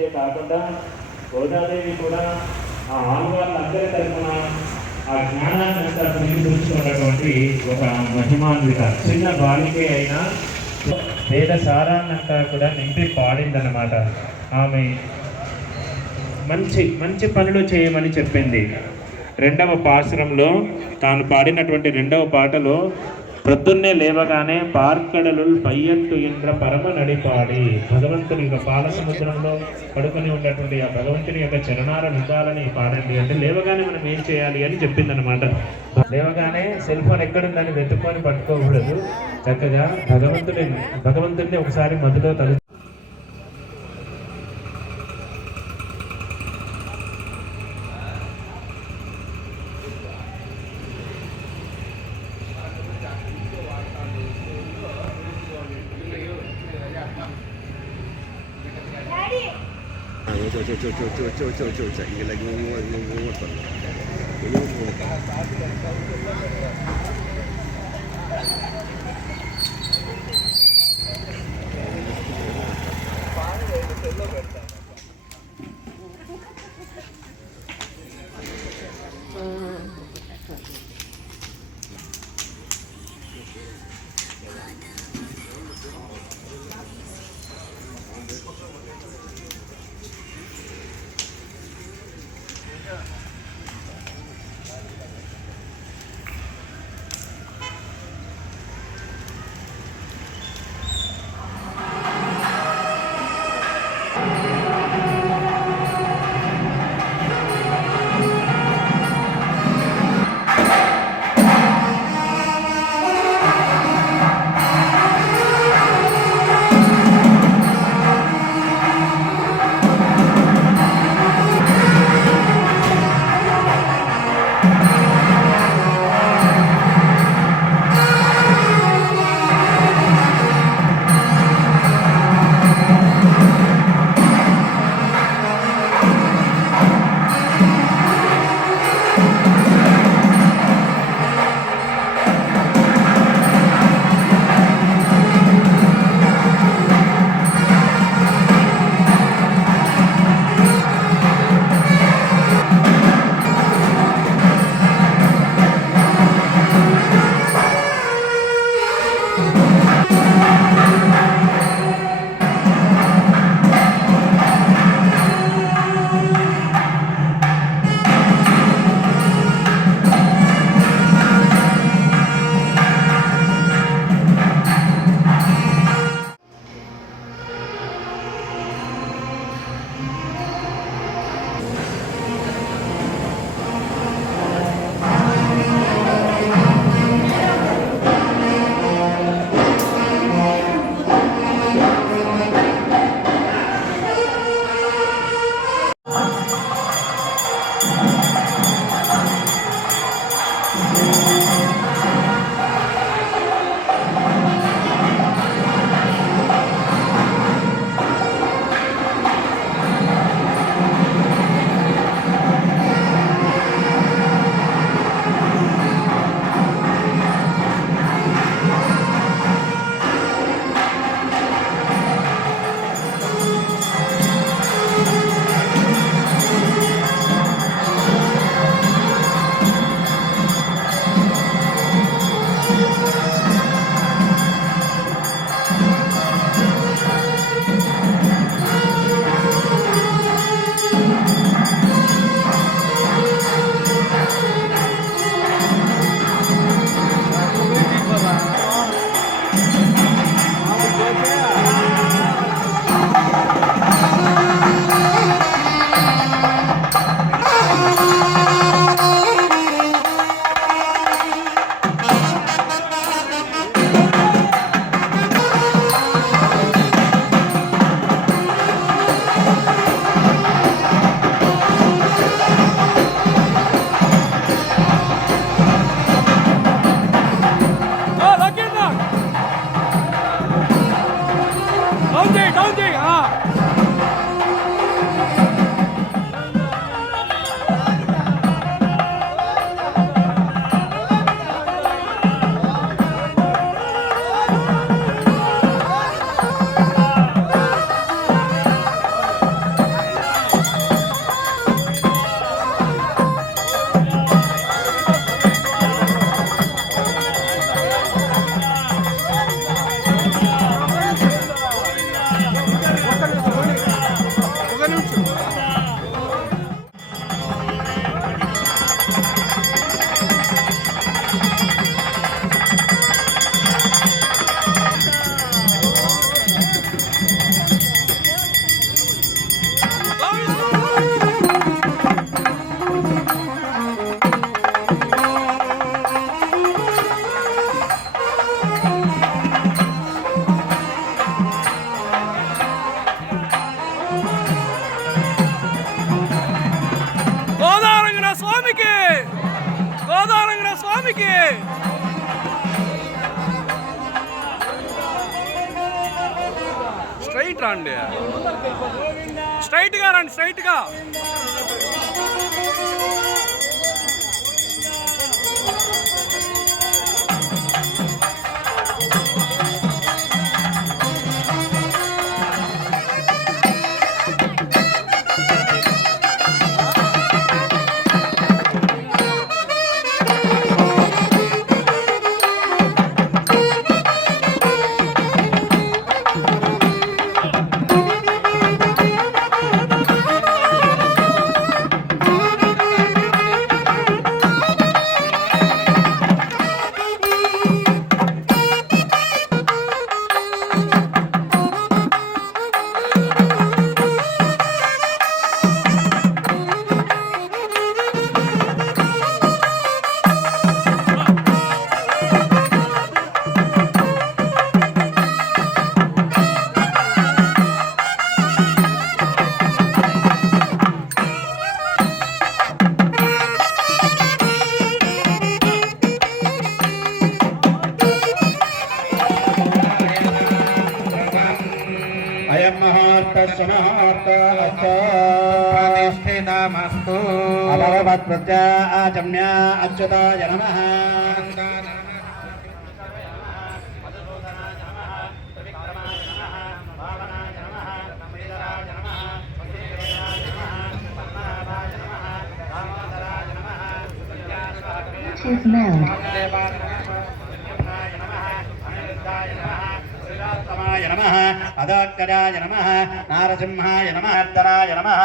అంతేకాకుండా గోదాదేవి కూడా ఆ ఆళ్వాళ్ళందరి తరఫున ఆ జ్ఞానాన్ని అంతా పుణికిపుచ్చుకున్నటువంటి ఒక మహిమాన్విత చిన్న బాలికే అయినా వేద సారాన్నంతా కూడా నింపి పాడిందన్నమాట. ఆమె మంచి మంచి పనులు చేయమని చెప్పింది. రెండవ పాసురంలో తాను పాడినటువంటి రెండవ పాటలో ప్రొద్దున్నే లేవగానే పార్కడలు పయ్యట్టు ఇంద్ర పరమ నడిపాడి భగవంతుని యొక్క పాల సముద్రంలో పడుకొని ఉన్నటువంటి ఆ భగవంతుని యొక్క చరణాల విందాలని పాడండి అంటే లేవగానే మనం ఏం చేయాలి అని చెప్పిందనమాట. లేవగానే సెల్ ఫోన్ ఎక్కడుందని వెతుక్కొని పట్టుకోకూడదు. చక్కగా భగవంతుడిని ఒకసారి మధ్యలో తలు Coba ini lagi ngomong ముందుకి స్ట్రైట్ రండి, స్ట్రైట్గా రండి, స్ట్రైట్గా. प्रतिष्ठितमस्तु अभवत्प्रत्या आचम्या अच्युताय नमः नमः अदाकराय नमः नारसिंहाय नमः अर्दराय नमः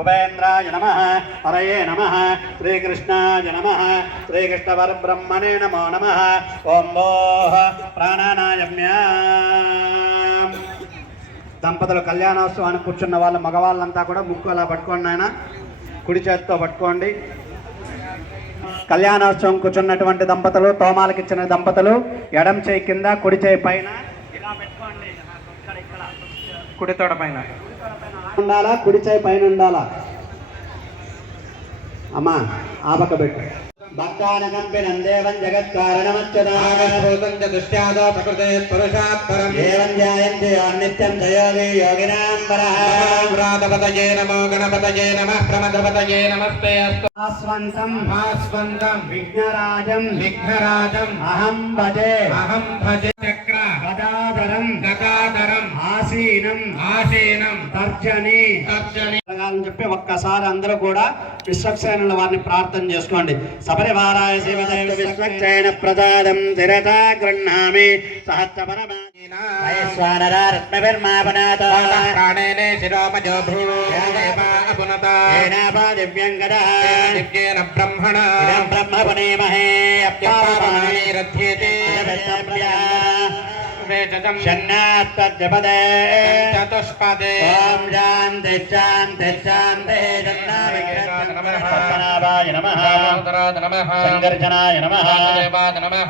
उपेन्द्राय नमः हरये नमः श्रीकृष्णाय नमः श्रीकृष्णपरब्रह्मणे नमो नमः ओं भोः प्राणानायम्याम् దంపతులు కళ్యాణోత్సవానికి కూర్చున్న వాళ్ళు మగవాళ్ళంతా కూడా ముక్కు అలా పట్టుకోండి, ఆయన కుడి చేతితో పట్టుకోండి. కళ్యాణోత్సవం కూర్చున్నటువంటి దంపతులు, తోమాలకి ఇచ్చిన దంపతులు ఎడం చేయి కింద కుడి చేయి పైన ఇలా పెట్టుకోండి. ఇక్కడ కుడి తోడ పైన ఉండాలా, కుడి చేయి పైన ఉండాలా. అమ్మా ఆపక పెట్టు. భక్తానకంపినం దేవం జగత్కారణమచ్యుతాభూతం దృష్ట్యాదో ప్రకృతే పురుషాత్పరం ఏవం ధ్యాయంతి నిత్యం దయోగి యోగినాం పరః. వ్రాతపతయే నమో గణపతయే నమః ప్రమదపతయే నమస్తే అస్తు. భాస్వంతం భాస్వంతం విఘ్నరాజం విఘ్నరాజం అహం భజే చక్ర గదాధరం గదాధరం ఆసీనం ఆసీనం తర్జని తర్జని అని చెప్పి ఒక్కసారి అందరూ కూడా విశ్వక్సేనుల వారిని ప్రార్థన చేసుకోండి. సపరివారాయ శివదేవ విశ్వక్సేన ప్రసాదం శిరసా గృహ్ణామి సహస్రవరమాపనాథ ప్రాణేనే శిరోమజో భ్రూణాపాదివ్యంగద దివ్యేన బ్రహ్మణ బ్రహ్మపునేమహే అప్యారథ్యేతే షణ్ణాత్తద్విపదే చతుష్పదే ఓం శాంతి శాంతి శాంతి పద్మనాభాయ నమః సంకర్షణాయ నమః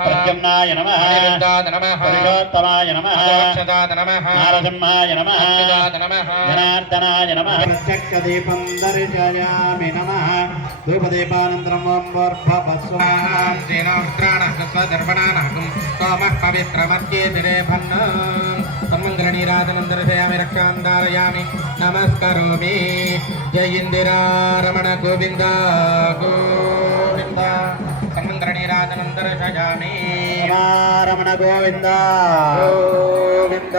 ప్రద్యుమ్నాయ నమః పురుషోత్తమాయ నమః నారసింహాయ నమః జనార్దనాయ నమః. ప్రత్యక్ష దీపం దర్శయామి నమః. ధూపదీపానంతరం ఓం సోమః పవిత్రమర్చేతిరే సమంగళనీరాజనం దర్శయామి రక్షాం ధారయామి నమస్కరోమి. జయ ఇందిరారమణ గోవింద గోవింద. సమంగళనీరాజనం దర్శయామి రమణ గోవింద గోవింద.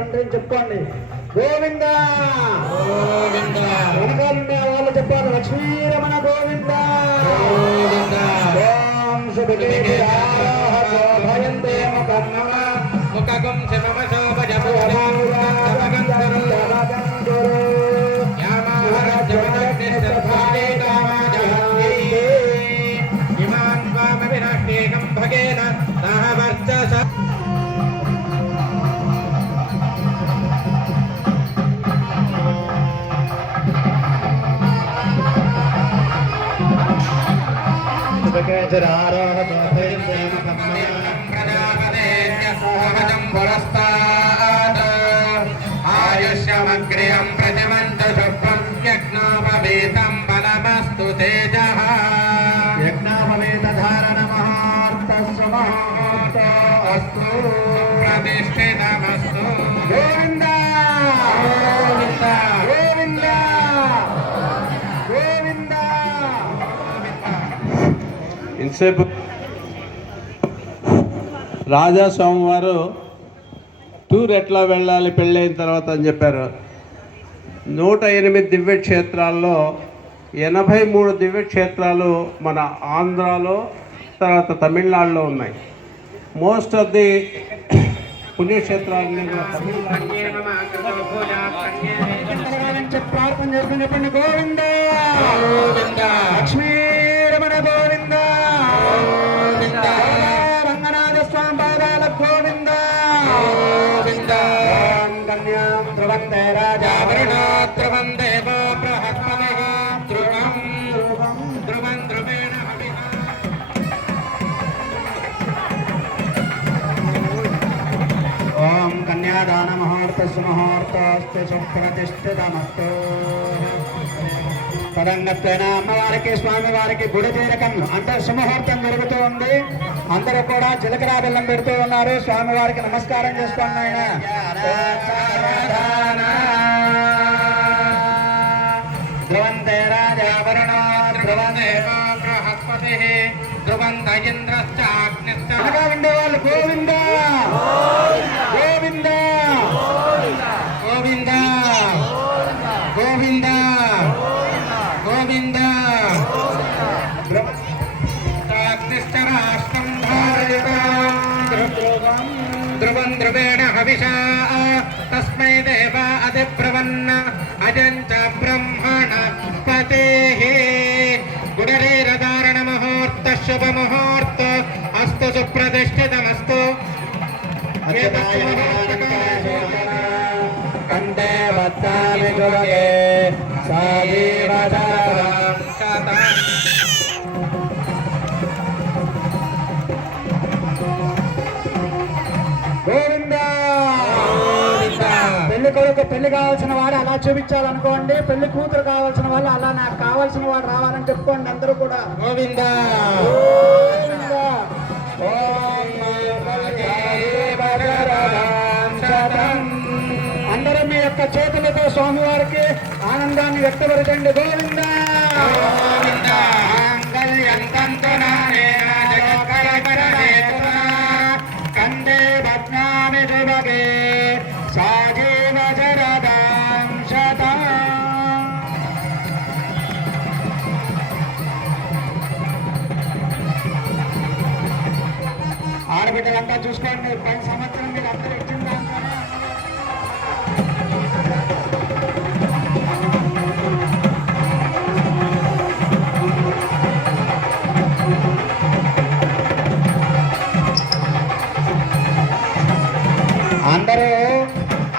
తండ్రిని చెప్పుకోండి గోవింద గోవింద. వెనకాలంటే వాళ్ళు చెప్పారు లక్ష్మీరమణ గోవింద గోవింద. ఓం శుభయంతే ముఖం శివ శోభజము ఇమాన్ స్వామినాష్టేకం భగేన సహ వర్చస. ప్రజాపదే పురస్తాత్ ఆయుష్యమగ్ర్యం ప్రతిమంతు శుభ్రం యజ్ఞోపవీతం బలమస్తు తేజః యజ్ఞోపవేతధారణమహార్తస్వమహార్తో ప్రతిష్ఠితమస్తు గోవింద గోవింద గోవింద గోవింద. ఇంతసేపు రాజా స్వామివారు టూర్ ఎట్లా వెళ్ళాలి పెళ్ళైన తర్వాత అని చెప్పారు. 108 దివ్యక్షేత్రాల్లో 83 దివ్యక్షేత్రాలు మన ఆంధ్రాలో తర్వాత తమిళనాడులో ఉన్నాయి. మోస్ట్ ఆఫ్ ది పుణ్యక్షేత్రాలన్నీ కూడా తమిళనాడు. ప్రార్థన చేసుకుని చెప్పండి గోవింద గోవింద లక్ష్మీ రమణ గోవింద గోవింద రంగనాథ స్వామి పాదాల గోవింద గోవింద కన్యాం ధ్రువందే రాజా ధ్రువం దేవో బృహస్పతిః ధ్రువం ధ్రువం ధ్రువేణ హవిః ఓం కన్యాదాన ముహూర్తస్సు ముహూర్తోస్తు సుప్రతిష్ఠితమస్తు. తదంగత్వేన అమ్మవారికి స్వామివారికి గుడి తీరకం అంటే సుముహూర్తం జరుగుతూ ఉంది. అందరూ కూడా జీలకర్ర బెల్లం పెడుతూ ఉన్నారు. స్వామివారికి నమస్కారం చేసుకోండి. ఆయన ధ్రువంతే రాజావరణ ధ్రువం దేవో బృహస్పతిః ధ్రువం ఇంద్రశ్చాగ్నిశ్చ అనగా ఉండేవాళ్ళు గోవింద గోవింద గోవింద గోవింద గోవింద అగ్నిశ్చ రాష్ట్రం ధారయతాం ధ్రువం ధ్రువేణ హవిషా తస్మై దేవా అధిబ్రవన్న అజంచ బ్రహ్మణ పతేః గుడరేరధారణ ముహూర్త శుభ ముహూర్త అస్తు సుప్రతిష్ఠితమస్తు కంటే వత్తామి గురగే గోవింద. పెళ్లి కొడుకు పెళ్లి కావాల్సిన వాడు అలా చూపించాలనుకోండి. పెళ్లి కూతురు కావాల్సిన వాళ్ళు అలా నాకు కావాల్సిన వాడు రావాలని చెప్పుకోండి. అందరూ కూడా గోవింద గోవింద. అందరూ మీ యొక్క చేతులతో స్వామివారికి ఆనందాన్ని వ్యక్తపరచండి. గోవింద గోవింద మాంగళ్యం తంతునానేన జగత్కైవరహేతునా కందే భగ్నామి దుర్భగే సాజీవ జరదాం శతం. ఆడబిడ్డలంతా చూసుకోండి. 10 సంవత్సరం మీరు అందరూ ఇచ్చిన దాంట్లోనే అందరూ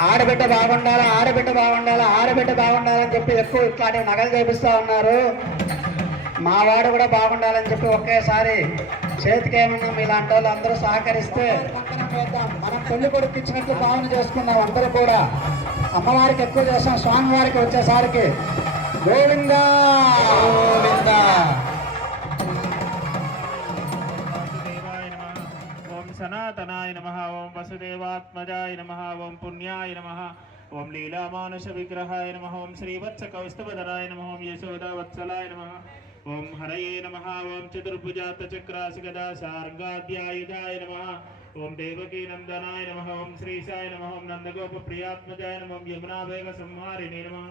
ఆడబిడ్డ బాగుండాలి, ఆడబిడ్డ బాగుండాలి, ఆడబిడ్డ బాగుండాలని చెప్పి ఎక్కువ ఇట్లాంటి నగలు చేపిస్తూ ఉన్నారు. మా వాడు కూడా బాగుండాలని చెప్పి ఒకేసారి చేతికి ఏమన్నా ఇలాంటి వాళ్ళు అందరూ సహకరిస్తే మనం పెళ్లి కొడుకు ఇచ్చినట్లు భావన చేసుకున్నాం. అందరూ కూడా అమ్మవారికి ఎక్కువ చేస్తాం. స్వామివారికి వచ్చేసరికి గోవింద గోవింద. ఓం సనాతనాయ నమః. ఓం వసుదేవాత్మజాయ నమః. ఓం పుణ్యాయ నమః. ఓం లీలామానుష విగ్రహాయ నమః. ఓం శ్రీవత్స కౌస్తుభధరాయ నమః. ఓం యశోదావత్సలాయ నమః. ఓం హరయే నమః. ఓం చతుర్భుజాత చక్రాసి గదా సార్గాద్యాయుధాయ నమః. ఓం దేవకీ నందనాయ నమః. ఓం శ్రీశాయ నమః. ఓం నందగోప ప్రియాత్మజాయ నమః. ఓం యమునావేగ సంహారిణే నమః.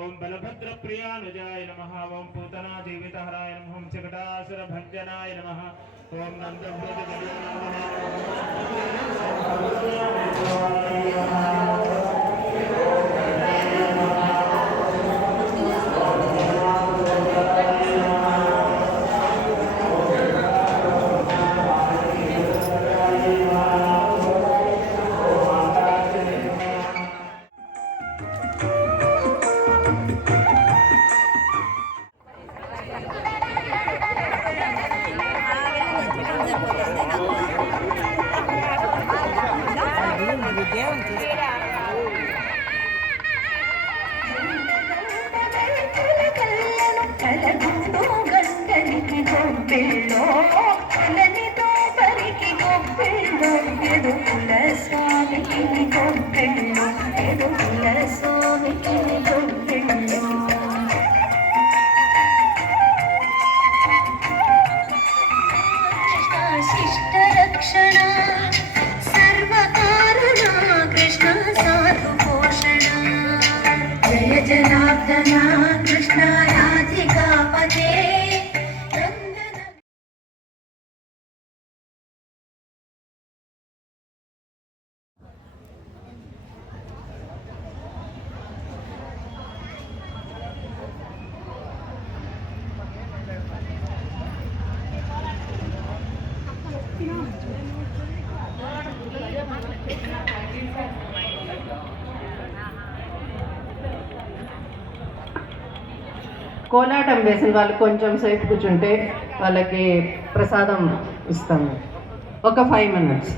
ఓం బలభద్ర ప్రియానుజాయ నమః. ఓం పూతనా జీవితహరాయ నమః. ఓం చకటాసుర భంజనాయ నమః. ఓం నందవ్రజ గొప్పిళ్ళో కులనితో పరికి గొప్పిళ్ళో ఎదుకుల స్వామికి గొప్పిళ్ళో ఎదుకుల స్వామికి గొప్పిళ్ళో శిష్ట రక్షణ సర్వకారణ కృష్ణ సాధు పోషణ జయ జనార్దన కృష్ణ రాధికాపతే కోలాటం వేసిన వాళ్ళు కొంచెం సేపు కూర్చుంటే వాళ్ళకి ప్రసాదం ఇస్తాము. ఒక 5 minutes.